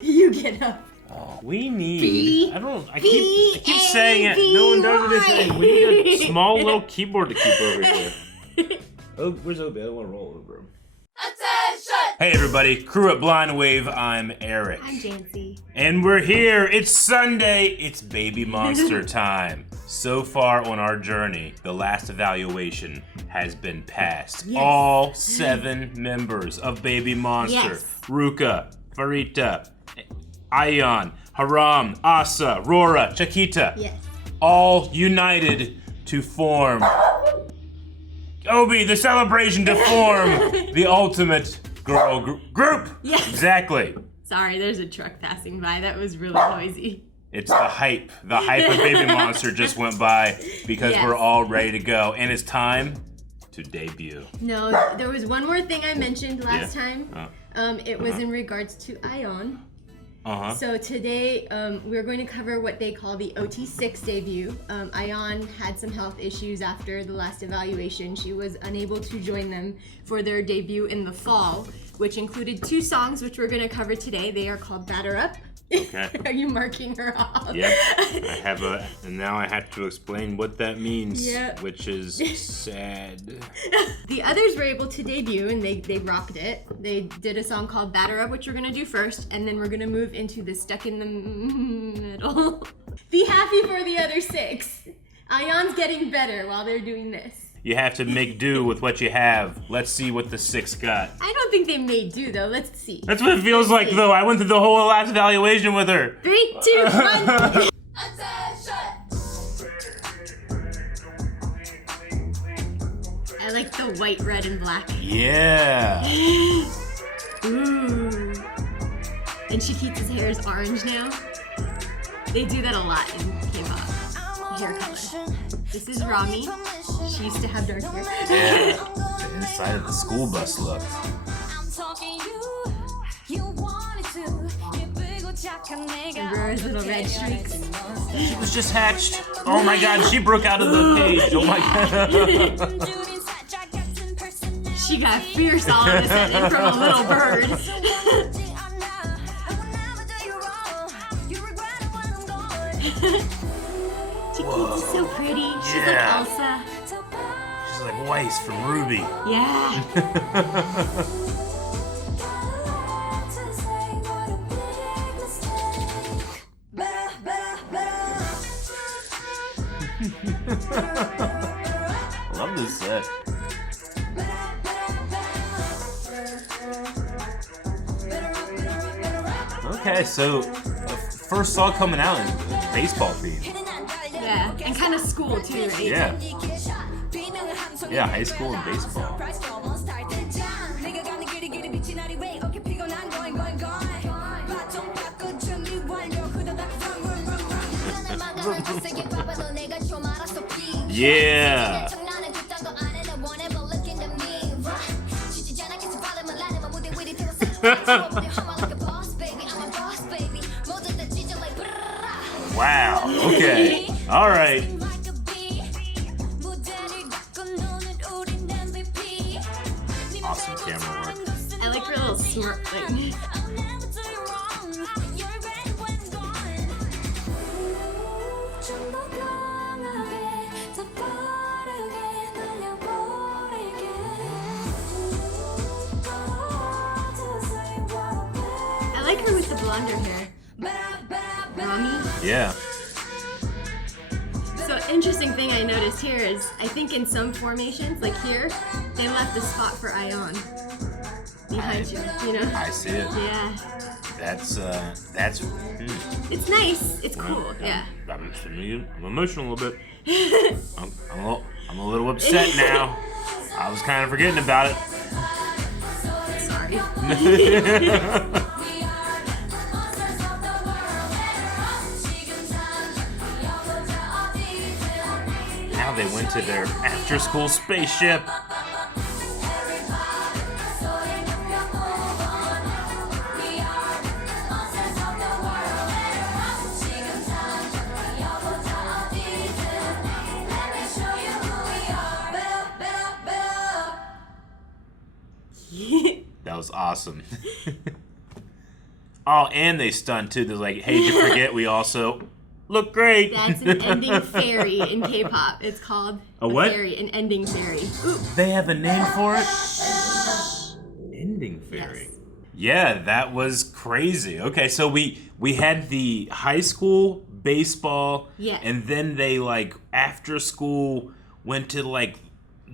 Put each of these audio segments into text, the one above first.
You get up. Oh, we need. I keep saying it. No one does anything. We need a small little keyboard to keep over here. Oh, where's Obie? I don't want to roll over him. Attention! Hey everybody, crew at Blind Wave. I'm Eric. I'm Janci. And we're here. It's Sunday. It's Babymonster time. So far on our journey, the last evaluation has been passed. Yes. All 7 members of Babymonster, Yes. Ruka, Marietta, Ayan, Haram, Asa, Rora, Chiquita, Yes. all united to form Obie, the celebration to form the ultimate girl group. Yes. Exactly. Sorry, there's a truck passing by. That was really noisy. It's the hype. The hype of Babymonster just went by because Yes. we're all ready to go. And it's time to debut. No, there was one more thing I mentioned last time. It was in regards to Ayan. So today we're going to cover what they call the OT6 debut. Ayan had some health issues after the last evaluation. She was unable to join them for their debut in the fall, which included 2 songs which we're going to cover today. They are called Batter Up. Okay. Are you marking her off? Yep. And now I have to explain what that means, Yep. which is sad. The others were able to debut and they rocked it. They did a song called Batter Up, which we're gonna do first, and then we're gonna move into the Stuck in the Middle. Be happy for the other 6. Ayan's getting better while they're doing this. You have to make do with what you have. Let's see what the 6 got. I don't think they made do though. Let's see. That's what it feels like though. I went through the whole last evaluation with her. 3, 2, 1. I like the white, red, and black. Yeah. Ooh. And Chiquita's hair is orange now. They do that a lot in K-pop. Hair color. This is Rami. She used to have dark hair. Yeah. The inside of the school bus look. Remember his little red streaks? She was just hatched. Oh my god, she broke out of the cage. Oh my god. She got fierce all of a sudden from a little bird. Chiquita's so pretty. She's like Elsa. She's like Weiss from Ruby. Yeah. Love this set. Okay, so first song coming out is baseball theme. Yeah, and kind of school too, right? Yeah. Yeah, high school and baseball. Yeah. Wow. Okay. All right. Awesome camera work. I like her little smirk thing. I like her with the blonder hair. Rami. Yeah. So interesting thing I noticed here is I think in some formations, like here, they left a spot for Ayan behind you know? I see it. Yeah. That's It's nice. It's cool. Yeah. I'm emotional a little bit. I'm a little upset now. I was kind of forgetting about it. Sorry. Now they went to their after-school spaceship. That was awesome. Oh, and they stunned too. They're like, hey, did you forget we also look great? That's an ending fairy in K-pop. It's called a what? Fairy, an ending fairy. Ooh. They have a name for it? Ending fairy. Yes. Yeah, that was crazy. Okay, so we had the high school baseball, and then they like after school went to like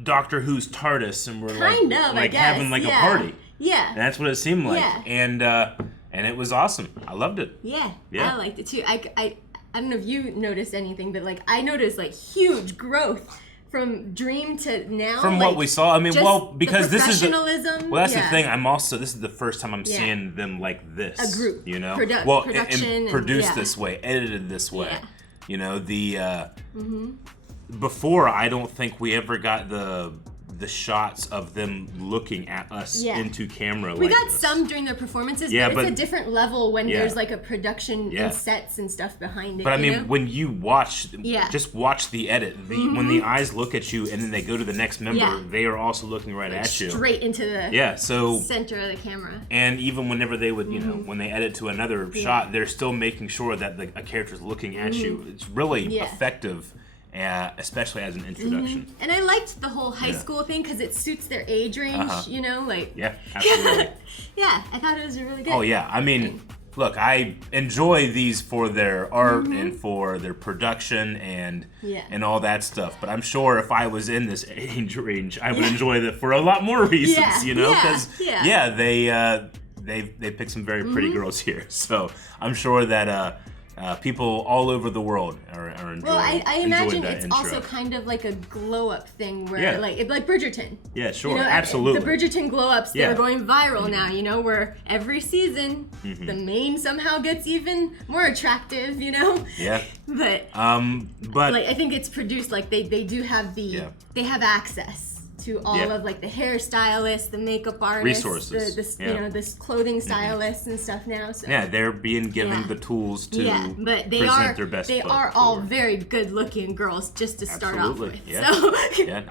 Doctor Who's TARDIS and were like having like a party. Yeah. And that's what it seemed like. Yeah. And it was awesome. I loved it. Yeah. I liked it too. I don't know if you noticed anything, but like I noticed like huge growth from Dream to now. From what we saw, I mean, well, because this is professionalism. That's the thing. This is the first time I'm seeing them like this. A group, you know, production and produced this way, edited this way. Yeah. You know, the before I don't think we ever got the shots of them looking at us into camera. We got some during their performances, but it's a different level when there's like a production and sets and stuff behind it. But I mean, when you watch, just watch the edit. When the eyes look at you and then they go to the next member, they are also looking right at you. Straight into the center of the camera. And even whenever they would, you know, when they edit to another shot, they're still making sure that a character is looking at you. It's really effective. Especially as an introduction. And I liked the whole high school thing because it suits their age range, you know, like... Yeah, absolutely. I thought it was really good. Oh, yeah. I mean, look, I enjoy these for their art and for their production and all that stuff. But I'm sure if I was in this age range, I would enjoy it for a lot more reasons, you know? Because, they picked some very pretty girls here. So I'm sure that... people all over the world are enjoying. Well, I imagine it's intro. Also kind of like a glow up thing where like Bridgerton. Yeah, sure, you know, absolutely. The Bridgerton glow ups they're going viral now. You know, where every season the main somehow gets even more attractive. You know. Yeah. but like I think it's produced like they do have they have access to all of like the hairstylists, the makeup artists, resources, you know, this clothing stylists and stuff now. So they're being given the tools to but they present their best. They are all very good-looking girls just to start off with. Yeah. So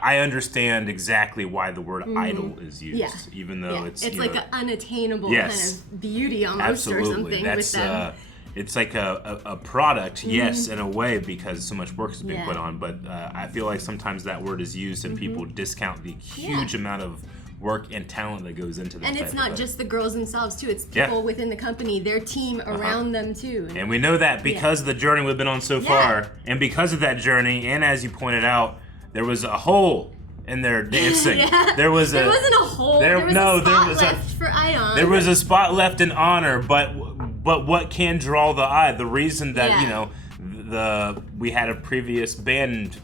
I understand exactly why the word idol is used, even though it's like an unattainable kind of beauty almost or something with them. It's like a product, yes, in a way, because so much work is being put on. But I feel like sometimes that word is used and people discount the huge amount of work and talent that goes into that. And it's not just the girls themselves, too. It's people within the company, their team around them, too. And we know that because of the journey we've been on so far. And because of that journey, and as you pointed out, there was a hole in their dancing. There wasn't a hole. There was a spot left for Ion. There was a spot left in honor, but what can draw the eye? The reason that you know we had a previous band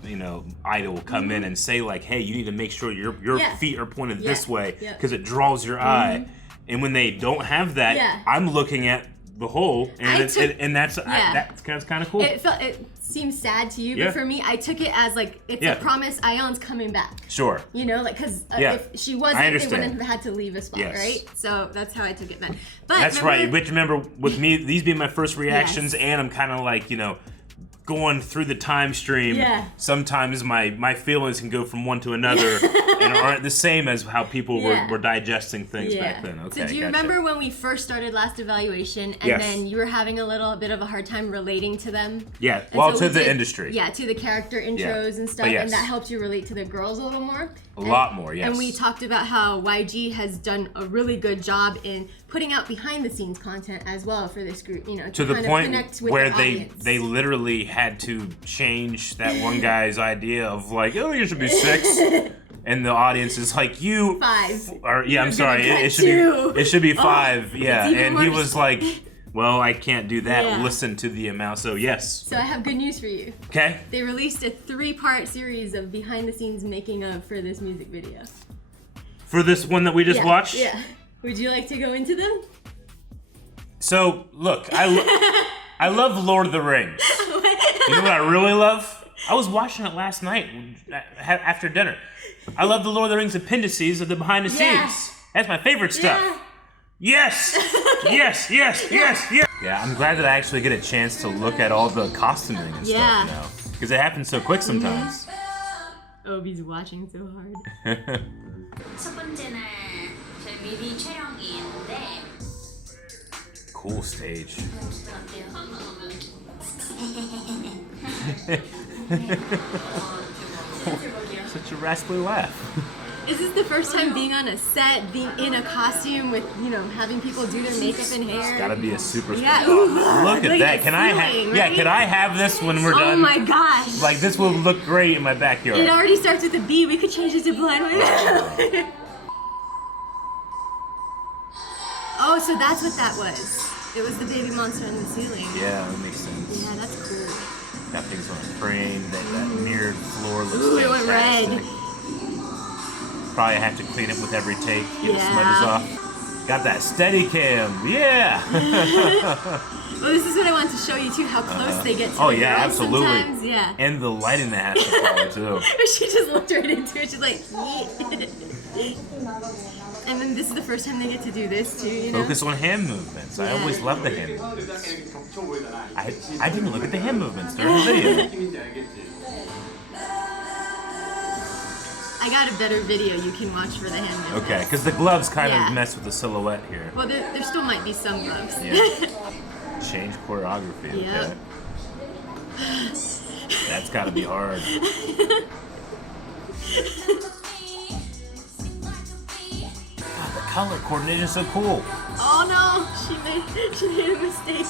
idol come in and say like, hey, you need to make sure your feet are pointed this way because it draws your eye. And when they don't have that, I'm looking at the hole, and that's kind of cool. It seems sad to you, but for me, I took it as like it's a promise. Ion's coming back. Sure. You know, like because if she wasn't, they wouldn't have had to leave a spot, right? So that's how I took it then. But that's right. But remember, with me, these being my first reactions, and I'm kind of like going through the time stream, sometimes my feelings can go from one to another and aren't the same as how people were digesting things back then. Okay, so do you remember when we first started Last Evaluation and then you were having a little bit of a hard time relating to them? Yeah, well, to the industry. Yeah, to the character intros and stuff, and that helped you relate to the girls a little more? A lot more, yes. And we talked about how YG has done a really good job in putting out behind the scenes content as well for this group, to the kind point of connect with where the audience. they literally had to change that one guy's idea of like, oh, you should be 6. And the audience is like, you 5. Or I'm sorry, it should be 5. And he was like, well, I can't do that. Listen to the amount. So yes. So I have good news for you. Okay. They released a 3-part series of behind the scenes making of for this music video. For this one that we just watched? Yeah. Would you like to go into them? So look, I love Lord of the Rings. You know what I really love? I was watching it last night after dinner. I love the Lord of the Rings appendices of the behind the scenes. That's my favorite stuff. Yes! Yes! Yeah, I'm glad that I actually get a chance to look at all the costuming and stuff now. Because it happens so quick sometimes. Obi's watching so hard. cool stage. Such a raspy laugh. Is this the first time being on a set, being in a costume with, you know, having people do their makeup and hair? It's gotta be a super yeah. special. Look at that. Can I have? Right? Yeah, can I have this when we're done? Oh my gosh. Like this will look great in my backyard. It already starts with a B. We could change it to blind one. Oh, so that's what that was. It was the Babymonster on the ceiling. Yeah, that makes sense. Yeah, that's cool. Got things on a frame. That mirrored floor looks Ooh, fantastic. it went red. Probably have to clean it with every take, get the smudges off. Got that steady cam, yeah! Well, this is what I wanted to show you too, how close they get to oh the yeah, girls absolutely. sometimes. Yeah. And the lighting that has to follow too. She just looked right into it, she's like, yeet. And then this is the first time they get to do this too, you know? Focus on hand movements. I always love the hand movements. I didn't look at the hand movements during the video. I got a better video you can watch for the hand movements. Okay, because the gloves kind of mess with the silhouette here. Well, there still might be some gloves. Yeah. Change choreography, okay. Yep. That's gotta be hard. God, the color coordination is so cool. Oh no, she made a mistake.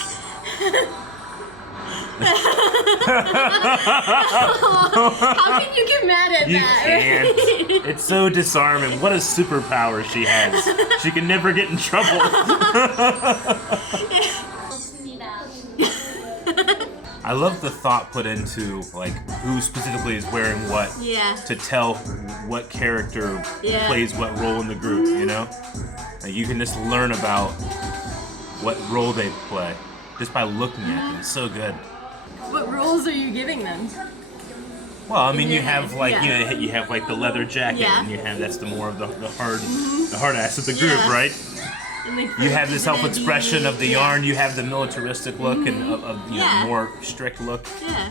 How can you get mad at You that? can't. It's so disarming. What a superpower she has. She can never get in trouble. I love the thought put into like who specifically is wearing what to tell what character plays what role in the group, you know? Like, you can just learn about what role they play just by looking at them. It's so good. What roles are you giving them? Well, I mean, you have like you have like the leather jacket, and you have that's the more of the hard ass of the group, right? And like you have this self-expression of the yarn. You have the militaristic look and of you know, more strict look. Yeah.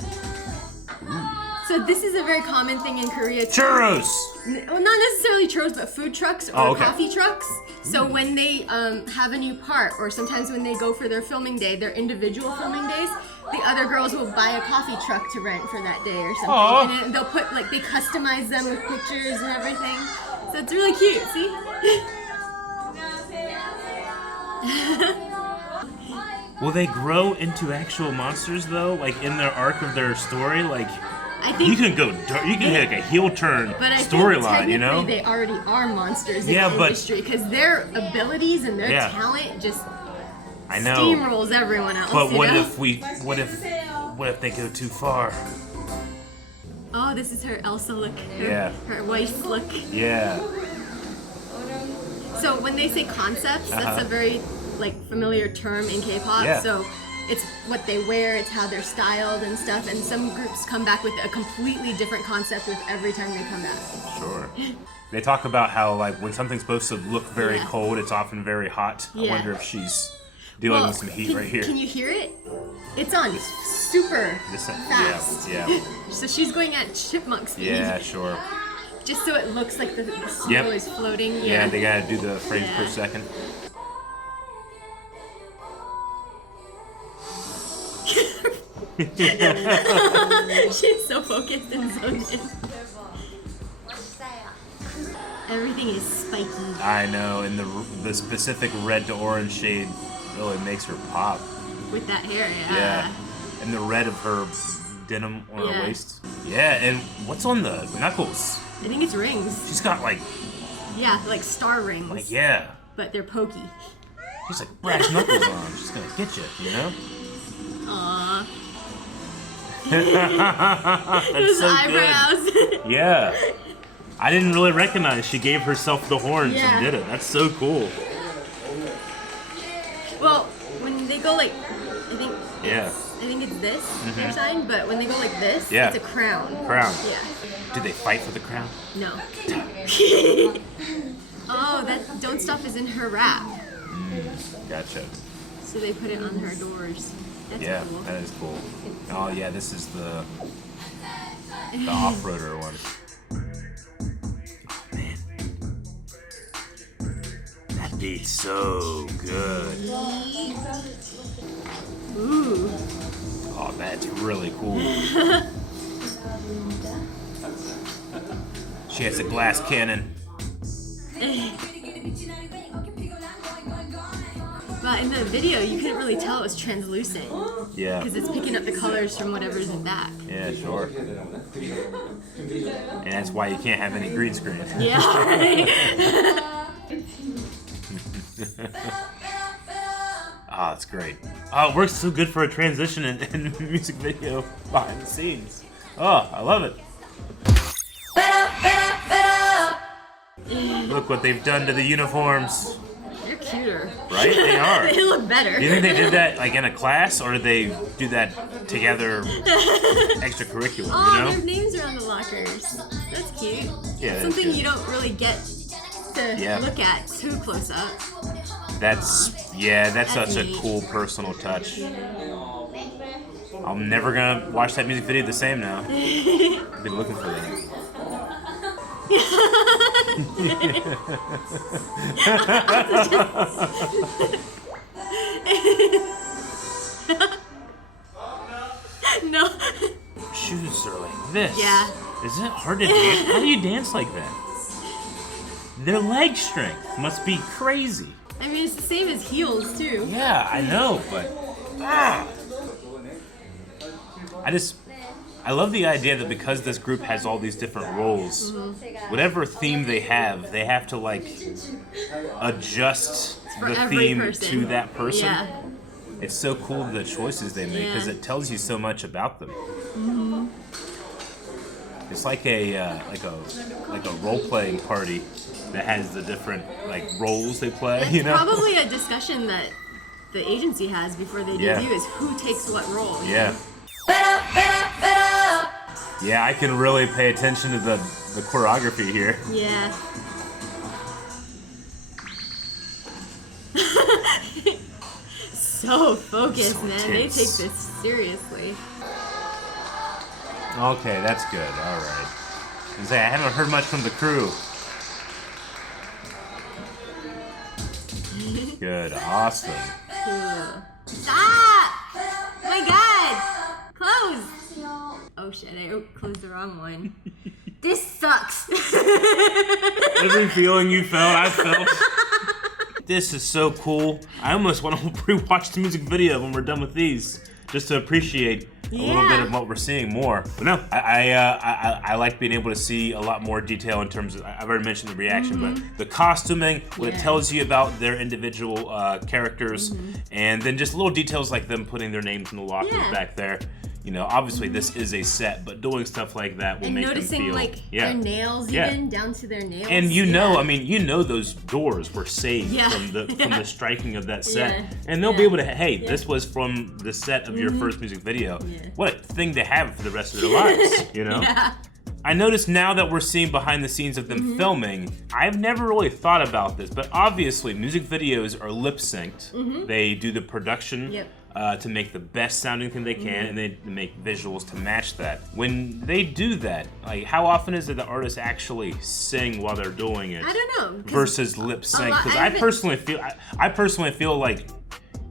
So this is a very common thing in Korea too. Churros! Well, not necessarily churros, but food trucks or coffee trucks. So when they have a new part, or sometimes when they go for their filming day, their individual filming days, the other girls will buy a coffee truck to rent for that day or something. Aww. And they'll put, like, they customize them with pictures and everything. So it's really cute, see? Will they grow into actual monsters though? Like in their arc of their story? Like, I think you can go dark, you can hit like a heel turn storyline, you know? They already are monsters in the industry because their abilities and their talent just steamrolls everyone else. But what if they go too far? Oh, this is her Elsa look. Her Weiss look. Yeah. So when they say concepts, that's a very like familiar term in K-pop. Yeah. So it's what they wear, it's how they're styled and stuff. And some groups come back with a completely different concept with every time they come back. Sure. They talk about how like when something's supposed to look very cold, it's often very hot. I wonder if she's dealing with some heat right here. Can you hear it? It's on super fast. Yeah. So she's going at chipmunk speed. Yeah, sure. Just so it looks like the snow is floating. Yeah, they gotta do the frames per second. She's so focused and zoned in. Everything is spiky. I know, and the specific red to orange shade really makes her pop. With that hair, Yeah. And the red of her denim on her waist. Yeah, and what's on the knuckles? I think it's rings. She's got like... Yeah, like star rings. Like, But they're pokey. She's like brass knuckles on. She's gonna get you, you know? Aww. Those so eyebrows. Good. Yeah. I didn't really recognize she gave herself the horns and did it. That's so cool. Well, when they go like, I think it's this sign, but when they go like this, it's a crown. Crown. Yeah. Did they fight for the crown? No. Oh, that Don't Stop is in her rap. Gotcha. So they put it on her doors. That's cool. That is cool. Oh yeah, this is the off-roader one. Oh man. That He's so good. Ooh. Oh, that's really cool. She has a glass cannon. But in the video, you couldn't really tell it was translucent. Yeah. Because it's picking up the colors from whatever's in back. Yeah, sure. And that's why you can't have any green screen. Yeah. Oh, that's great. Oh, it works so good for a transition in music video behind the scenes. Oh, I love it. Look what they've done to the uniforms. They're cuter. Right? They are. They look better. Do you think they did that like in a class, or did they do that together extracurricular, Oh, you know? their names are on the lockers. That's cute. Yeah, Something that's you don't really get to look at too close up. That's such a cool personal touch. I'm never gonna watch that music video the same now. I've been looking for that. No. Shoes are like this. Yeah. Isn't it hard to dance? How do you dance like that? Their leg strength must be crazy. I mean, it's the same as heels, too. Yeah, I know, but I love the idea that because this group has all these different roles, whatever theme they have to like adjust the theme to that person. Yeah. It's so cool the choices they make because it tells you so much about them. It's like a role-playing party that has the different like roles they play. That's you know, probably a discussion that the agency has before they debut is who takes what role. Yeah. Yeah, I can really pay attention to the choreography here. Yeah. So focused, man. They take this seriously. Okay, that's good. All right. I haven't heard much from the crew. Good, awesome. Cool. Stop! My God! Close! Oh shit, I closed the wrong one. This sucks. Every feeling you felt, I felt. This is so cool. I almost want to rewatch the music video when we're done with these, just to appreciate a little bit of what we're seeing more. But no, I like being able to see a lot more detail in terms of, I've already mentioned the reaction, but the costuming, what it tells you about their individual characters, and then just little details like them putting their names in the lockers back there. You know, obviously this is a set, but doing stuff like that will make them feel... And noticing, like, their nails even, down to their nails. And you know, I mean, you know those doors were saved from the striking of that set. And they'll be able to, hey, this was from the set of your first music video. What a thing to have for the rest of their lives, you know? I noticed now that we're seeing behind the scenes of them filming, I've never really thought about this, but obviously music videos are lip-synced. They do the production to make the best sounding thing they can, and they make visuals to match that. When they do that, like, how often is it the artists actually sing while they're doing it? I don't know. Versus lip sync, because I personally feel like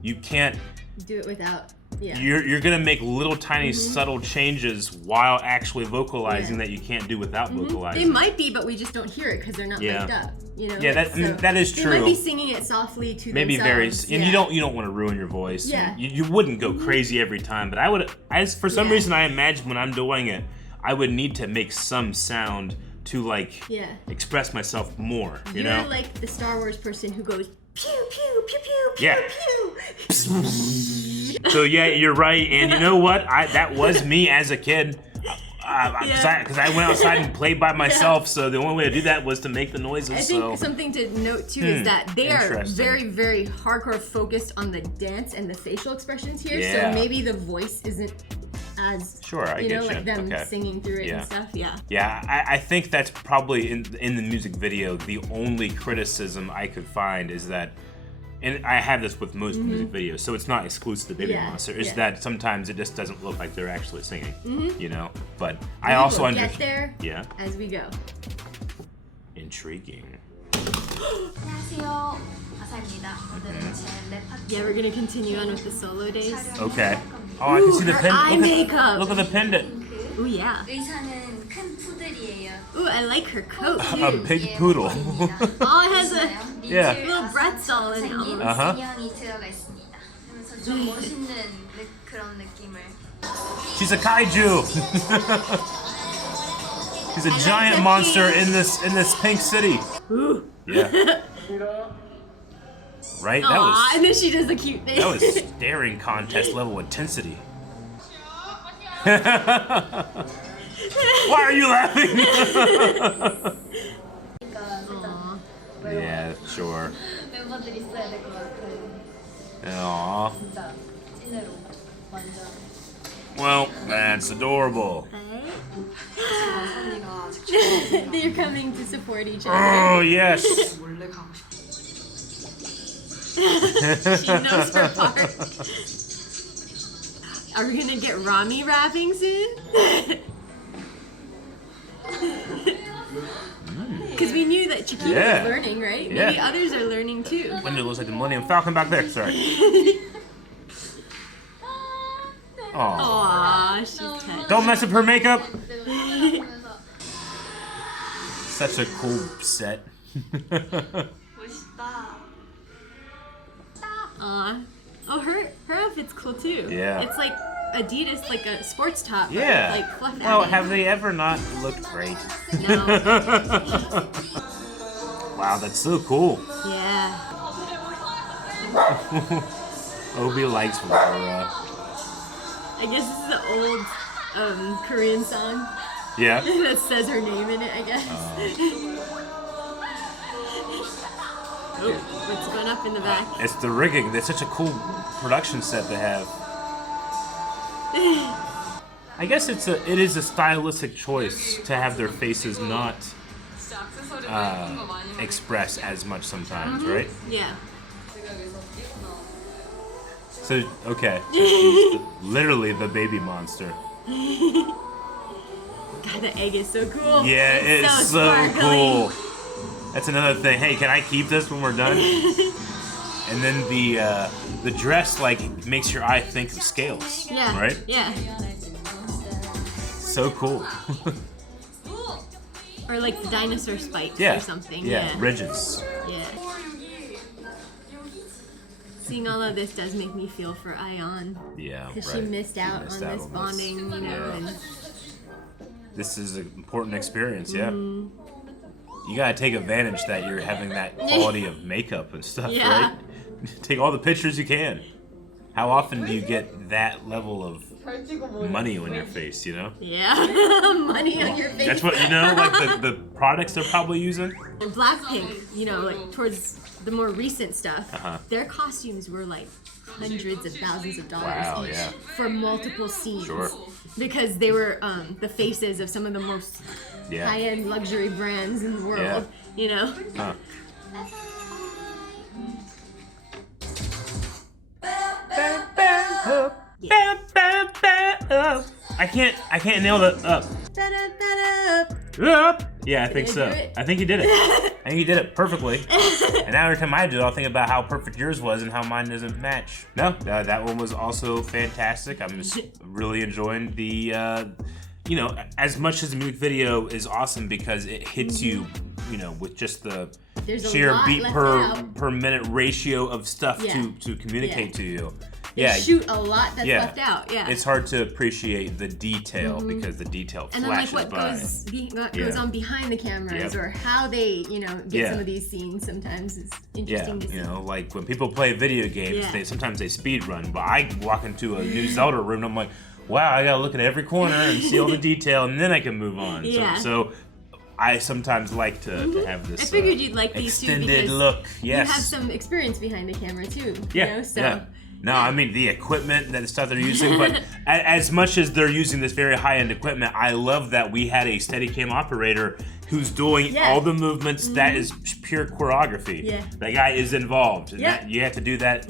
you can't do it without. You're gonna make little tiny subtle changes while actually vocalizing that you can't do without vocalizing. They might be, but we just don't hear it because they're not mic'd up. You know? Yeah, that is true. They might be singing it softly to maybe themselves. and you don't want to ruin your voice. You wouldn't go crazy every time, but I would. For some reason, I imagine when I'm doing it, I would need to make some sound to like express myself more. You're like the Star Wars person who goes pew pew pew pew pew pew. So yeah, you're right, and you know what? That was me as a kid. Because I went outside and played by myself, so the only way to do that was to make the noises. I think something to note too is that they are very, very hardcore focused on the dance and the facial expressions here. So maybe the voice isn't as like them singing through it and stuff. Yeah, I think that's probably in the music video the only criticism I could find is that. And I have this with most music videos, so it's not exclusive to Babymonster. Is that sometimes it just doesn't look like they're actually singing, you know? But I also understand. Get there as we go. Intriguing. Yeah, we're gonna continue on with the solo days. Okay. Oh, I can see the her pendant. eye makeup. Look at the pendant. Ooh, yeah. Ooh, I like her coat too. A big poodle. Oh, it has a Yeah. little Bratz doll in it almost. Uh-huh. She's a kaiju. She's a giant monster in this pink city. Ooh. Yeah. Right? That was, and then she does the cute thing. that was staring contest level intensity. Why are you laughing? Yeah, sure. Aww. Well, that's adorable. They're coming to support each other. Oh, yes. She knows her part. Are we gonna get Rami rapping soon? Because we knew that Chiquita was learning, right? Yeah. Maybe others are learning too. Window looks like the Millennium Falcon back there. Sorry. Aww, she's touched. Don't mess up her makeup. Such a cool set. Aw. Oh, her outfit's cool too. Yeah. It's like Adidas, like a sports top. Yeah. Like fluff. Oh, have they ever not looked great? No. Wow, that's so cool. Yeah. Obi likes Laura. I guess this is an old Korean song Yeah. that says her name in it, I guess. Oh, what's going up in the back? It's the rigging. It's such a cool production set to have. I guess it is a stylistic choice to have their faces not express as much sometimes, right? Yeah. So, okay. So she's literally the baby monster. God, the egg is so cool. Yeah, it's so sparkly. cool. That's another thing. Hey, can I keep this when we're done? And then the dress like makes your eye think of scales. Yeah. Right? Yeah. So cool. Or like the dinosaur spikes Yeah. or something. Yeah. Ridges. Yeah. Seeing all of this does make me feel for Ion. Yeah. Because Right. she missed out on this bonding, you know. Yeah. And This is an important experience, yeah. You gotta take advantage that you're having that quality of makeup and stuff, Yeah. right? Take all the pictures you can. How often do you get that level of money on your face, you know? yeah. Money on your face. That's what, you know, like the products they're probably using? And Blackpink, you know, like towards the more recent stuff, Uh-huh. their costumes were like hundreds of thousands of dollars Wow, each yeah. for multiple scenes. Sure. Because they were the faces of some of the most Yeah. high-end luxury brands in the world, Yeah. you know? Huh. I can't nail the up. Up. Yeah, I think Did I so. do it? I think you did it. I think you did it perfectly. And now every time I do it, I'll think about how perfect yours was and how mine doesn't match. No, that one was also fantastic. I'm just really enjoying the, you know, as much as the music video is awesome because it hits you, you know, with just the There's a sheer lot beat left per out. minute ratio of stuff Yeah. to communicate Yeah. to you. They Yeah. shoot a lot that's Yeah. left out, yeah. It's hard to appreciate the detail because the detail and then like flashes what by. goes Yeah. on behind the cameras Yep. or how they, you know, get Yeah. some of these scenes sometimes is Yeah, interesting to see. you know, like when people play video games, Yeah. sometimes they speed run. But I walk into a new Zelda room and I'm like, wow, I gotta look at every corner and see all the detail, and then I can move on. Yeah. So I sometimes like to have this. I figured you'd like these too extended because look. Yes. you have some experience behind the camera too. Yeah. You know? So Yeah. No, I mean the equipment and the stuff they're using, but as much as they're using this very high-end equipment, I love that we had a Steadicam operator who's doing all the movements. That is pure choreography. Yeah. That guy is involved. And Yeah. that, you have to do that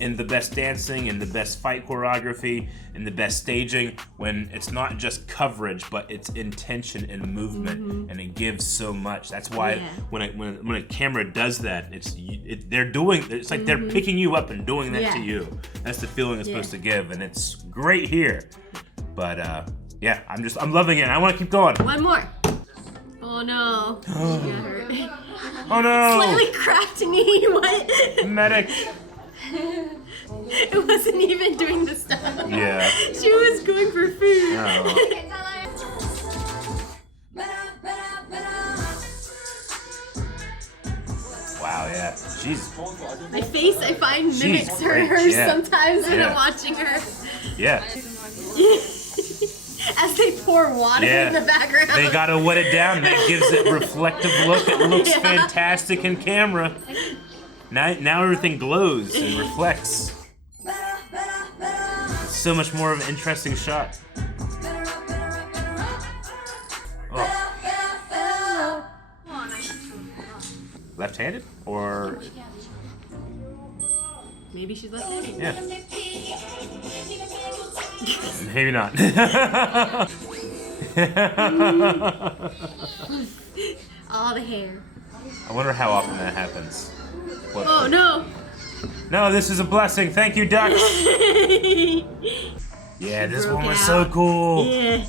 in the best dancing, in the best fight choreography, in the best staging, when it's not just coverage, but it's intention and movement, and it gives so much. That's why when a camera does that, it's like they're picking you up and doing that to you. That's the feeling it's supposed to give, and it's great here. But yeah, I'm loving it. I want to keep going. One more. Oh no. She got hurt. Oh no. Slightly cracked knee. What? Medic. It wasn't even doing the stuff. Yeah. She was going for food. Oh. Wow, yeah. She's... My face, I find, mimics her sometimes when I'm watching her. Yeah. As they pour water in the background. They gotta wet it down. That gives it reflective look. It looks fantastic in camera. Now everything glows and reflects. It's so much more of an interesting shot. Oh. Left-handed? Or... Maybe she's left-handed. Yeah. Maybe not. All the hair. I wonder how often that happens. Oh no! No, this is a blessing. Thank you, ducks. Yeah, this one was so cool. Yeah.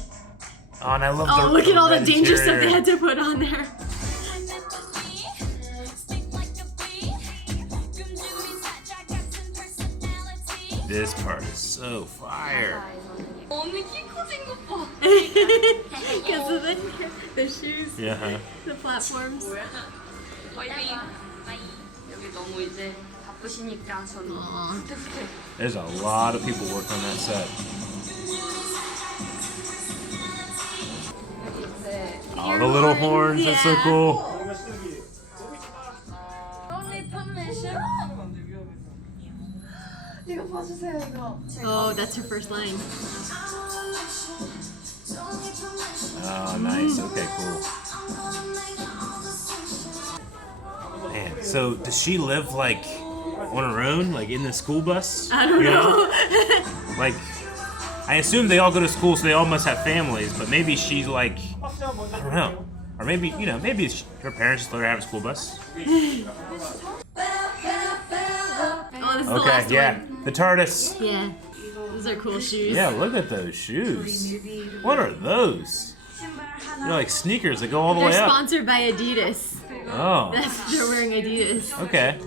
Oh, and I love the look at all the danger stuff they had to put on there. This part is so fire. Because of the shoes, the platforms. There's a lot of people working on that set. Oh, the little horns, that's so cool. Oh, that's her first line. Oh, nice. Okay, cool. Man, so does she live like on her own, like in the school bus? I don't know. Like, I assume they all go to school, so they all must have families. But maybe she's like, I don't know, or maybe maybe her parents just let her have a school bus. Oh, this is the last one. The TARDIS. Yeah, those are cool shoes. Yeah, look at those shoes. What are those? They're like sneakers that go all the way up. They're sponsored by Adidas. Oh. They're wearing Adidas. Okay.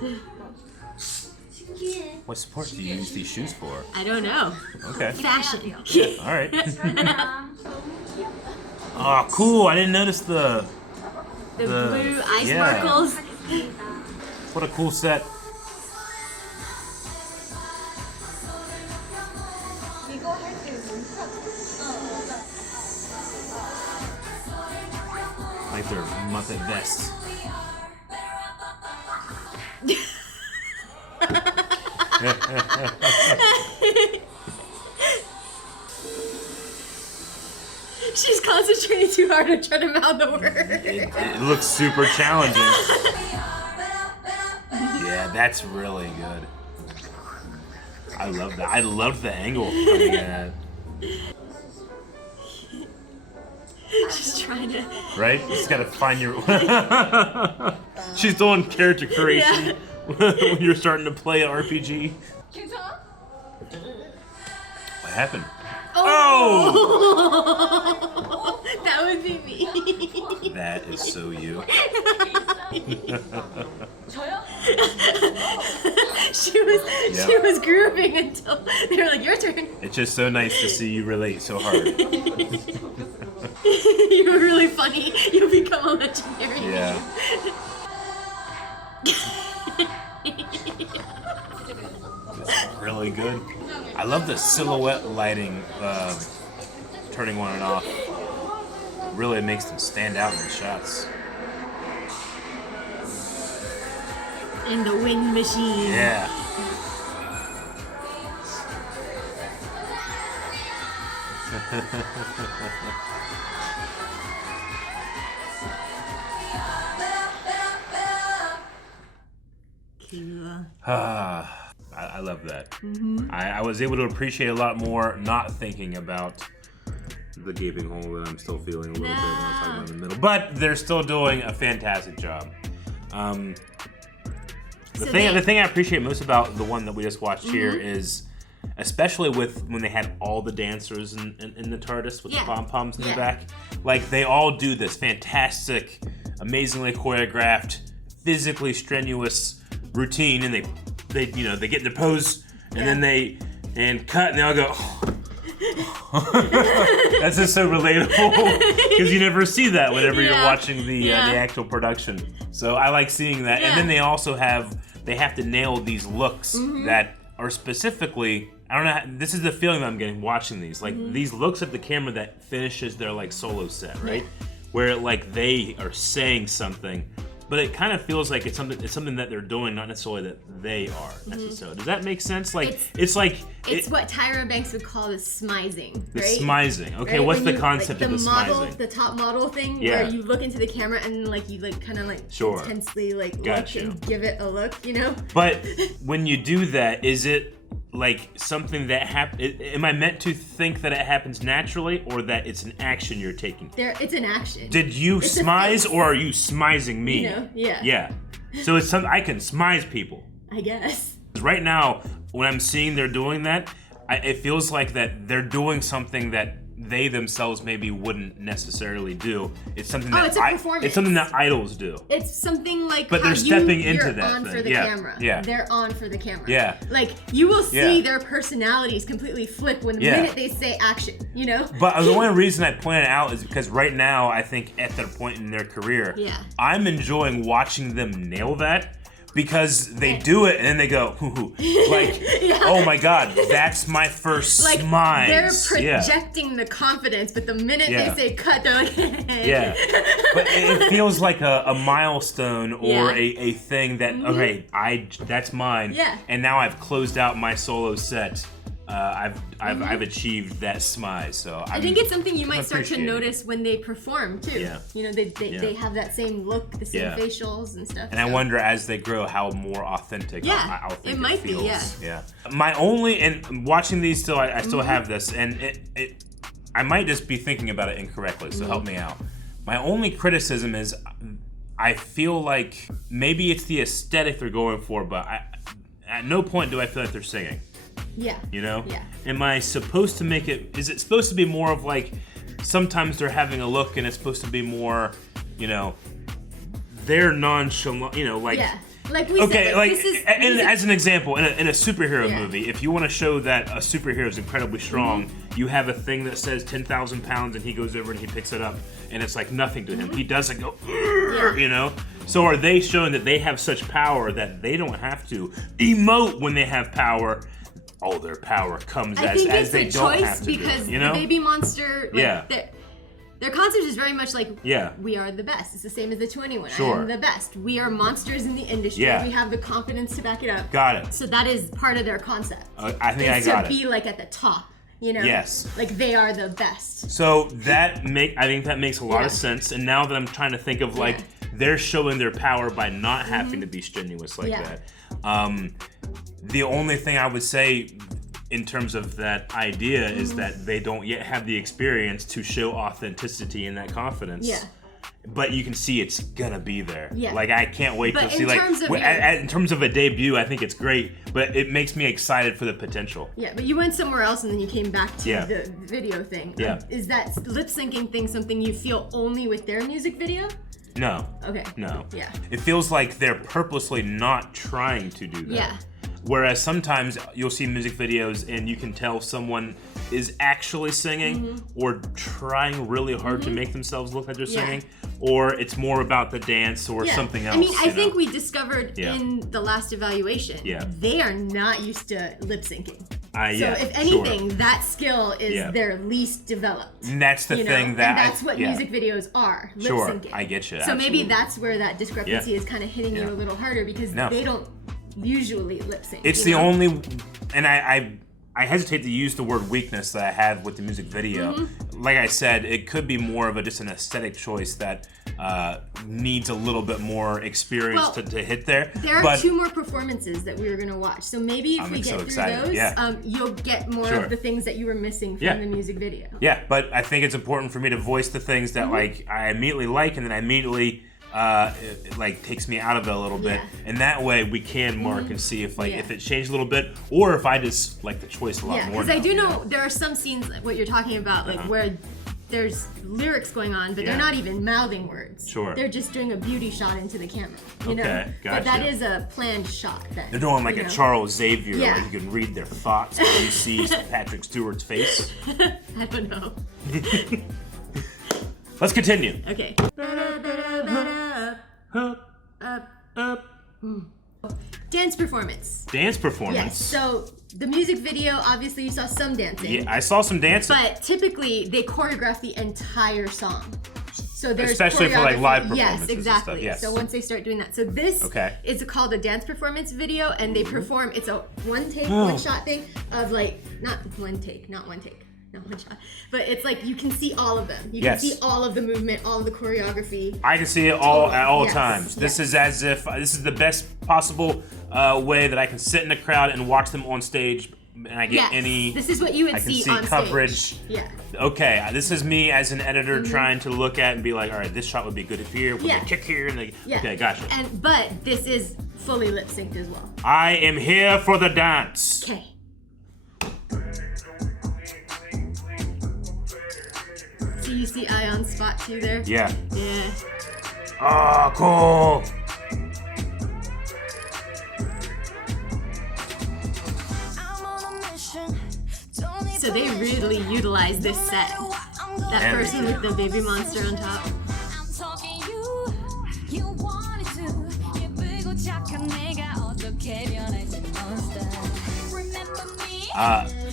What sport do you use these shoes for? I don't know. Okay. Fashion. All right. Oh, cool. I didn't notice the blue eye sparkles. What a cool set. Like their Muppet vests. She's concentrating too hard to try to mouth the word. It looks super challenging. Yeah, that's really good. I love that. I love the angle coming at. She's trying to. Right? You just gotta find your. She's doing character creation when you're starting to play an RPG. What happened? Oh! That would be me. That is so you. She was grooving until they were like, your turn. It's just so nice to see you relate so hard. You were really funny. You become a legendary. Yeah. It's really good. I love the silhouette lighting, turning on and off. Really makes them stand out in the shots. And the wind machine. Yeah. I love that. I was able to appreciate a lot more not thinking about the gaping hole that I'm still feeling a little bit when I'm talking about in the middle. But they're still doing a fantastic job. The thing I appreciate most about the one that we just watched here is, especially when they had all the dancers in the TARDIS with the pom-poms in the back, like they all do this fantastic, amazingly choreographed, physically strenuous routine, and they get in their pose, and then they cut, and they all go. That's just so relatable because you never see that whenever you're watching the actual production. So I like seeing that, and then they also have to nail these looks that are specifically. I don't know. This is the feeling that I'm getting watching these. Like these looks at the camera that finishes their like solo set, right? Where like they are saying something, but it kind of feels like it's something that they're doing, not necessarily that they are necessarily. Does that make sense? Like it's what Tyra Banks would call the smizing, right? The smizing. Okay, right? What's the concept of the smizing? The top model thing, where you look into the camera and like you like kind of like intensely like look and give it a look, you know? But when you do that, is it like something that am I meant to think that it happens naturally, or that it's an action you're taking? It's an action. Did you smize, or are you smizing me? You know, Yeah. So it's something I can smize people, I guess. Right now, when I'm seeing they're doing that, it feels like that they're doing something that they themselves maybe wouldn't necessarily do. It's something it's a performance. It's something that idols do. It's something like but how they're stepping into you're that on thing. for the camera. Yeah. They're on for the camera. Yeah. Like you will see their personalities completely flip when the minute they say action, you know? But the only reason I point it out is because right now, I think at their point in their career, I'm enjoying watching them nail that. Because they do it and then they go, like, oh my God, that's my first smize. They're projecting the confidence, but the minute they say cut, they're like, But it feels like a milestone or a thing that, okay, that's mine. Yeah. And now I've closed out my solo set. I've achieved that smize. So I think it's something you might start to notice when they perform too. Yeah. You know, they have that same look, the same facials and stuff. And I wonder as they grow how more authentic I'll think it might feels. be. Yeah. My only, and watching these still, I still have this, and it I might just be thinking about it incorrectly. So help me out. My only criticism is I feel like maybe it's the aesthetic they're going for, but at no point do I feel like they're singing. Yeah. You know? Yeah. Am I supposed to make it, is it supposed to be more of like, sometimes they're having a look and it's supposed to be more, you know, they're nonchalant, you know, like. Yeah. Like we said, like this is and as an example, in a superhero movie, if you want to show that a superhero is incredibly strong, you have a thing that says 10,000 pounds and he goes over and he picks it up and it's like nothing to him. He doesn't go, you know? So are they showing that they have such power that they don't have to emote when they have power? All their power comes as they don't have to because do it, you know? the Babymonster, their concept is very much like, we are the best. It's the same as the 21. I am the best. We are monsters in the industry. We have the confidence to back it up. Got it. So that is part of their concept. I think I got it. To be like at the top, you know? Yes. Like they are the best. So I think that makes a lot of sense. And now that I'm trying to think of like, they're showing their power by not having to be strenuous like that. The only thing I would say in terms of that idea is that they don't yet have the experience to show authenticity and that confidence. Yeah. But you can see it's gonna be there. Yeah. Like I can't wait to see. Like in terms of a debut, I think it's great, but it makes me excited for the potential. Yeah, but you went somewhere else and then you came back to the video thing. Yeah. Is that lip syncing thing something you feel only with their music video? No. Okay. No. Yeah. It feels like they're purposely not trying to do that. Yeah. Whereas sometimes you'll see music videos and you can tell someone is actually singing or trying really hard to make themselves look like they're singing, or it's more about the dance or something else. I mean, I think we discovered in the last evaluation, they are not used to lip syncing. So if anything, that skill is their least developed. And that's the thing and that's what music videos are, lip syncing. I get you. So maybe that's where that discrepancy is kind of hitting you a little harder because they don't usually lip sync. It's the only, and I hesitate to use the word weakness that I have with the music video. Like I said, it could be more of just an aesthetic choice that needs a little bit more experience to hit there. There are 2 more performances that we were going to watch. So maybe if we get through those, you'll get more of the things that you were missing from the music video. Yeah, but I think it's important for me to voice the things that like I immediately like, and then I immediately it, like takes me out of it a little bit, and that way we can mark and see if if it changed a little bit, or if I just like the choice a lot more. Because I do know there are some scenes, what you're talking about, like where there's lyrics going on, but they're not even mouthing words. Sure. They're just doing a beauty shot into the camera. You know? Gotcha. But that is a planned shot then. They're doing like a Charles Xavier, where you can read their thoughts when you see Patrick Stewart's face. I don't know. Let's continue. Okay. Dance performance. Dance performance. Yes. So the music video, obviously you saw some dancing. Yeah, I saw some dancing. But typically they choreograph the entire song. So there's especially for like live performances. Yes, exactly. And stuff. Yes. So once they start doing that, so this is called a dance performance video, and they perform. It's a one shot thing of like not one take, not one shot, but it's like you can see all of them. You can see all of the movement, all of the choreography. I can see it all at all times. This is as if this is the best possible way that I can sit in the crowd and watch them on stage, and I get any. This is what you would see on coverage. Stage. Yeah. Okay, this is me as an editor trying to look at and be like, all right, this shot would be good here. Would they kick here? And okay, gotcha. But this is fully lip synced as well. I am here for the dance. Okay. So you see Ion's spot too there? Yeah. Yeah. Oh, cool. So they really utilize this set. That person with the Babymonster on top.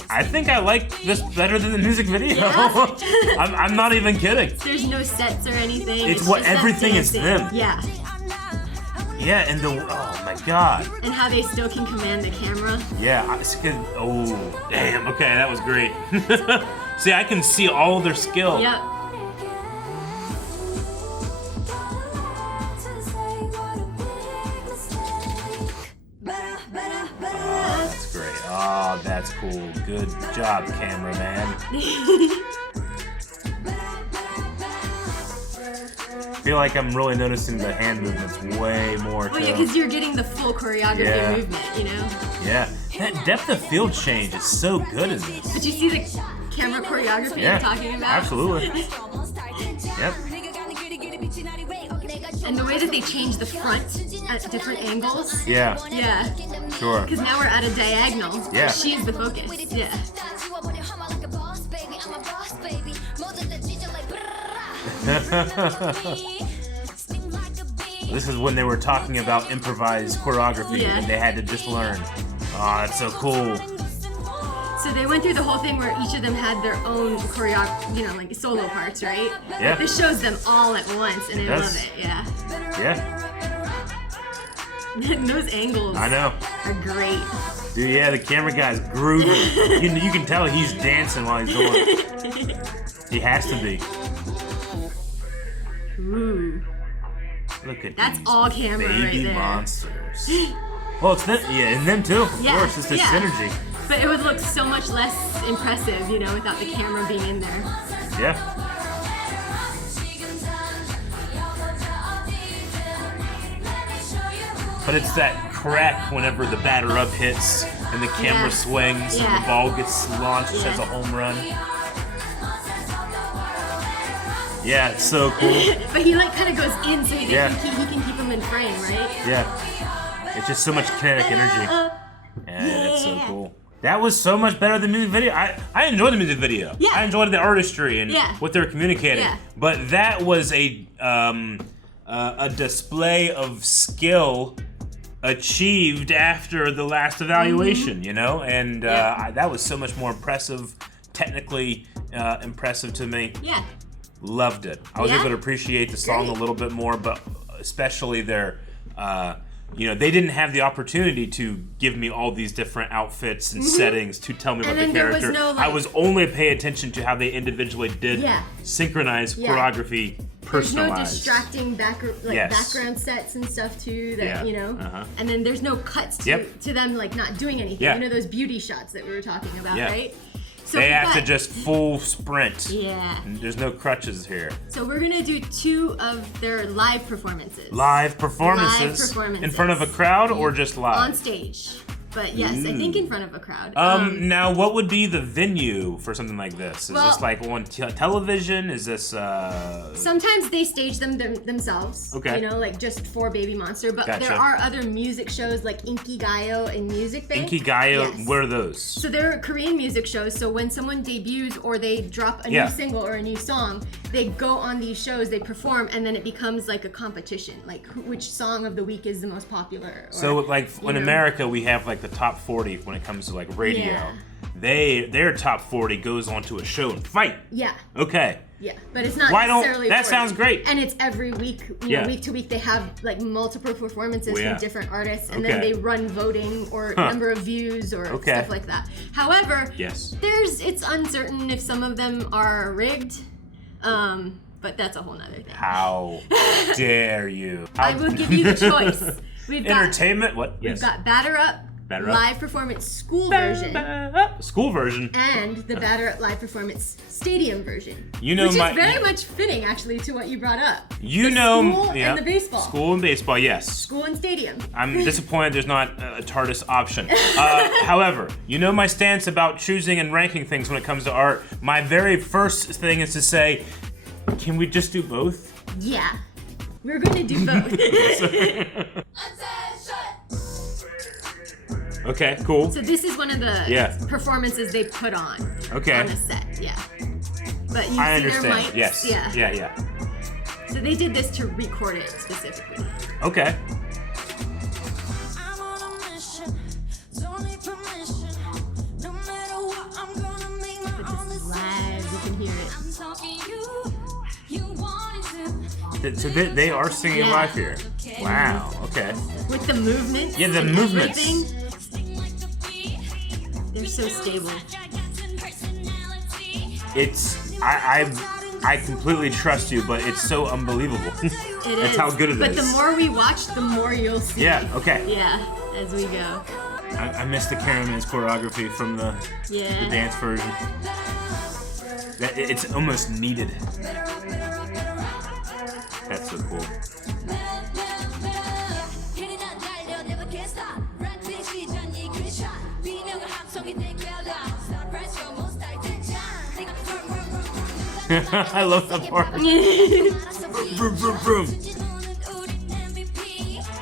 I think I like this better than the music video. Yeah. I'm not even kidding. There's no sets or anything. It's what everything is them. Yeah. Yeah, and oh my god. And how they still can command the camera. Yeah, oh, damn, okay, that was great. See, I can see all their skill. Yep. Oh, that's great. Oh, that's cool. Good job, cameraman. I feel like I'm really noticing the hand movements way more. Oh yeah, because you're getting the full choreography movement, you know? Yeah. That depth of field change is so good in this. But you see the camera choreography I'm talking about? Absolutely. Yep. And the way that they change the front at different angles. Yeah. Yeah. Sure. Because now we're at a diagonal. Yeah. She's the focus. Yeah. This is when they were talking about improvised choreography and they had to just learn. Oh, that's so cool. So they went through the whole thing where each of them had their own choreography, you know, like solo parts, right? Yeah. This shows them all at once, and I love it. Yeah. Yeah. Those angles. I know. Are great. Dude, yeah, the camera guy's grooving. you can tell he's dancing while he's doing it. He has to be. Ooh. Look at that's these all camera right there. Monsters. Well, it's them, and them too. Of course, it's the synergy. But it would look so much less impressive, you know, without the camera being in there. Yeah. But it's that crack whenever the batter up hits and the camera swings and the ball gets launched as a home run. Yeah, it's so cool. But he like kind of goes in so he can keep him in frame, right? Yeah. It's just so much kinetic energy. And it's so cool. That was so much better than the music video. I enjoyed the music video. Yeah. I enjoyed the artistry and what they were communicating. Yeah. But that was a display of skill achieved after the last evaluation, you know? And that was so much more impressive, technically impressive to me. Yeah. Loved it. I was able to appreciate the song a little bit more, but especially their you know, they didn't have the opportunity to give me all these different outfits and settings to tell me about the character. Was I was only paying attention to how they individually did synchronized choreography, personalized. There's no distracting background sets and stuff too that you know. And then there's no cuts to them like not doing anything. You know those beauty shots that we were talking about, right? So they have to just full sprint. Yeah. And there's no crutches here. So we're gonna do 2 of their live performances. Live performances in front of a crowd or just live? On stage. But yes, I think in front of a crowd. Now, what would be the venue for something like this? Is this like on television? Is this? Sometimes they stage them themselves. Okay. You know, like just for Babymonster. But there are other music shows like Inkigayo and Music Bank. Inkigayo, what are those? So they're Korean music shows. So when someone debuts or they drop a new single or a new song, they go on these shows, they perform, and then it becomes like a competition. Like which song of the week is the most popular. Or, so like in America, we have like the top 40 when it comes to like radio. Their top 40 goes onto a show and fight. Yeah. Okay. Yeah, but it's not necessarily. That sounds great. And it's every week, you know, week to week. They have like multiple performances from different artists, and then they run voting or number of views or stuff like that. However, it's uncertain if some of them are rigged. But that's a whole nother thing. How dare you? I will give you the choice. We've got entertainment. What? We've got Batter Up. Live performance school version. School version. And the Batter Up live performance stadium version. You know, which is very much fitting actually to what you brought up. You school and the baseball. School and baseball, yes. School and stadium. I'm disappointed there's not a TARDIS option. However, you know my stance about choosing and ranking things when it comes to art. My very first thing is to say, can we just do both? Yeah. We're going to do both. Okay, cool. So this is one of the performances they put on. Okay. On a set, But you I see understand. their mics. Yes. Yeah. So they did this to record it specifically. Okay. But this is live. You can hear it. So they are singing live here. Wow. Okay. With the movements. Yeah, the movements. Everything. They're so stable. I completely trust you, but it's so unbelievable. That's how good it is. But the more we watch, the more you'll see. Yeah, okay. Yeah, as we go. I missed the cameraman's choreography from the dance version. It's almost needed. That's so cool. I love that part. Vroom, vroom, vroom.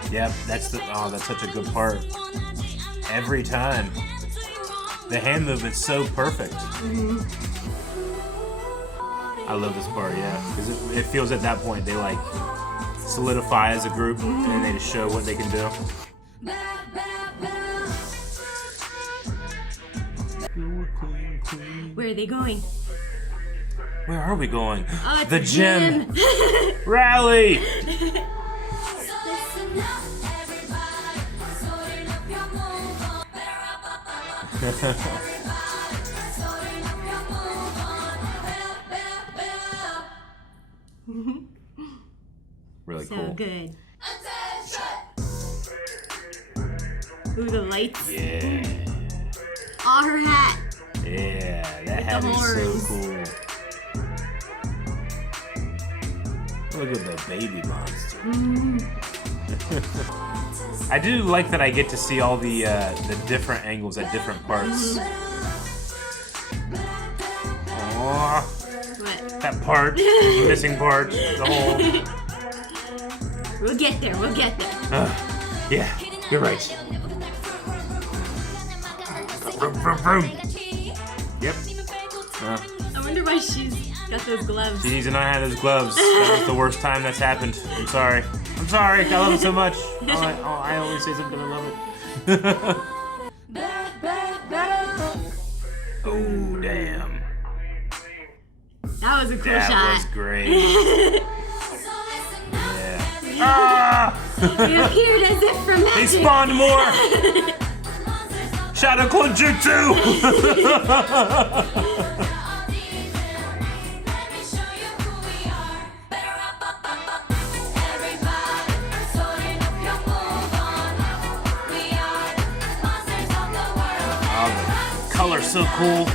Yeah, that's such a good part. Every time. The hand movement's so perfect. I love this part, because it feels at that point they like solidify as a group and then they just show what they can do. Where are they going? Where are we going? Oh, the gym. Rally. Really cool. So good. Ooh, the lights. Yeah. Oh, her hat. Yeah, that hat is so cool. Look at the Babymonster. I do like that I get to see all the different angles at different parts. Aww. What? That part, the missing part, the whole. We'll get there. Yeah, you're right. Vroom, vroom, vroom. Yep. I wonder why she's got those gloves. She needs to not have those gloves. That was the worst time that's happened. I'm sorry. I love it so much. I always say something, I love it. Oh, damn. That was a cool shot. That was great. Yeah. Ah! They appeared as if from magic. They spawned more. Shadow Clone Jutsu. Oh, the color's so cool.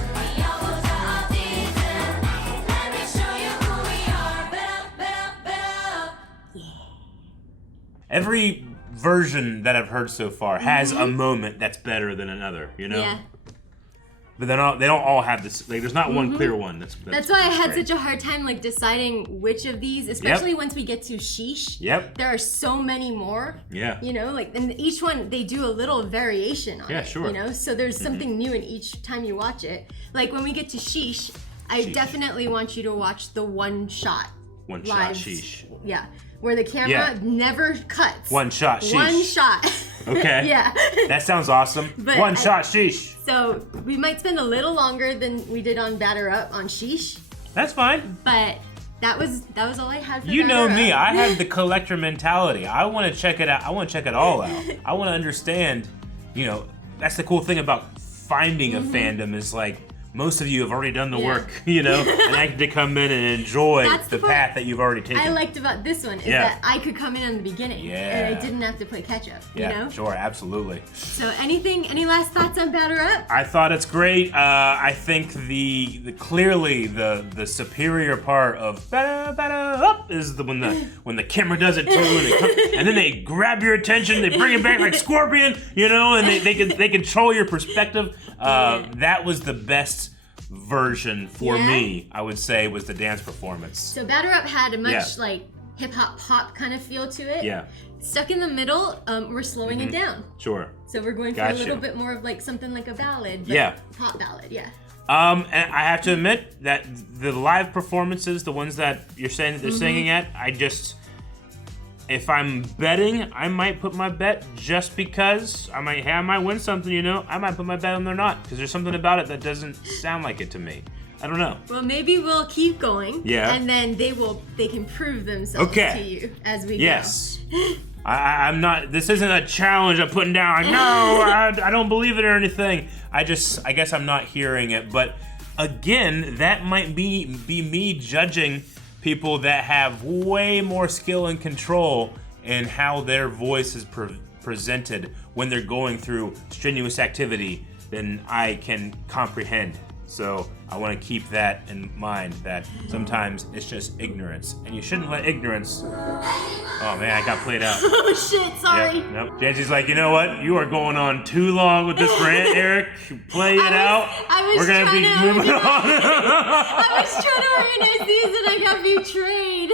Every version that I've heard so far has a moment that's better than another, you know? Yeah. But they don't all have this. Like, there's not one clear one. That's why I had such a hard time like deciding which of these, especially once we get to Sheesh. Yep. There are so many more. Yeah. You know, like, and each one they do a little variation on it. Yeah, sure. You know, so there's something new in each time you watch it. Like when we get to Sheesh, I definitely want you to watch the one shot. One shot Sheesh. Yeah. Where the camera never cuts. One shot sheesh. One shot. Okay. Yeah. That sounds awesome. But one shot sheesh. So we might spend a little longer than we did on Batter Up on Sheesh. That's fine. But that was all I had for You know Batter me. Up. I have the collector mentality. I want to check it out. I want to check it all out. I want to understand, you know, that's the cool thing about finding a fandom is like, most of you have already done the work, you know, and I get to come in and enjoy the path that you've already taken. I liked about this one is that I could come in on the beginning, and I didn't have to play catch up. Yeah, you know? Sure, absolutely. So, any last thoughts on Batter Up? I thought it's great. I think the clearly the superior part of Batter Up is when the camera does it too, and then they grab your attention, they bring it back like Scorpion, you know, and they control your perspective. That was the best version for me, I would say, was the dance performance. So Batter Up had a much like hip hop pop kind of feel to it. Yeah. Stuck in the middle, we're slowing it down. Sure. So we're going for a little bit more of like something like a ballad. But pop ballad, And I have to admit that the live performances, the ones that you're saying that they're singing at, if I'm betting, I might put my bet just because I might win something, you know. I might put my bet on they're not because there's something about it that doesn't sound like it to me. I don't know. Well, maybe we'll keep going. Yeah. And then they can prove themselves to you as we go. I'm not. This isn't a challenge I'm putting down. No, I don't believe it or anything. I guess I'm not hearing it. But again, that might be me judging people that have way more skill and control in how their voice is presented when they're going through strenuous activity than I can comprehend. So I want to keep that in mind, that sometimes it's just ignorance, and you shouldn't let ignorance... Oh man, I got played out. Oh shit, sorry. Yep, nope. Janci's like, you know what? You are going on too long with this rant, Eric. Play it out. We're going to be moving on. I was trying to organize these and I got betrayed.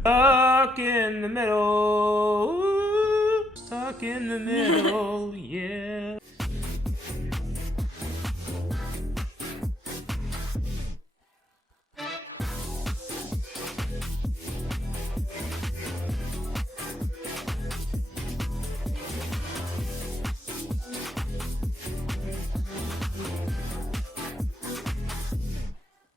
Stuck in the middle. Stuck in the middle, yeah.